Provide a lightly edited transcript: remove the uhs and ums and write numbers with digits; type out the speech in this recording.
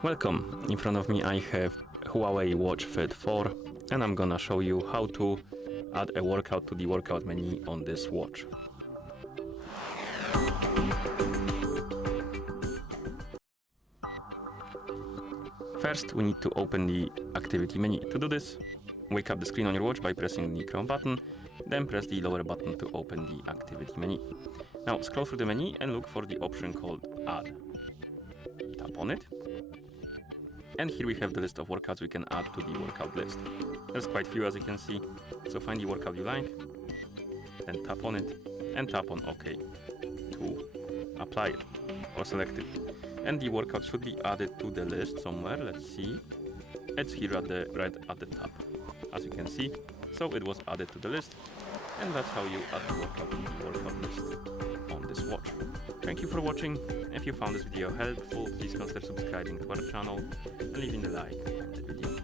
Welcome. In front of me I have HUAWEI Watch Fit 4 and I'm gonna show you how to add a workout to the workout menu on this watch. First we need to open the activity menu. To do this, wake up the screen on your watch by pressing the crown button, then press the lower button to open the activity menu. Now scroll through the menu and look for the option called Add. Tap on it. And here we have the list of workouts we can add to the workout list. There's quite a few, as you can see. So find the workout you like, then tap on it and tap on OK to apply it or select it. And the workout should be added to the list somewhere. Let's see. It's here right at the top, as you can see. So it was added to the list, and that's how you add the workout to the workout list on this watch. Thank you for watching. If you found this video helpful, please consider subscribing to our channel and leaving a like on the video.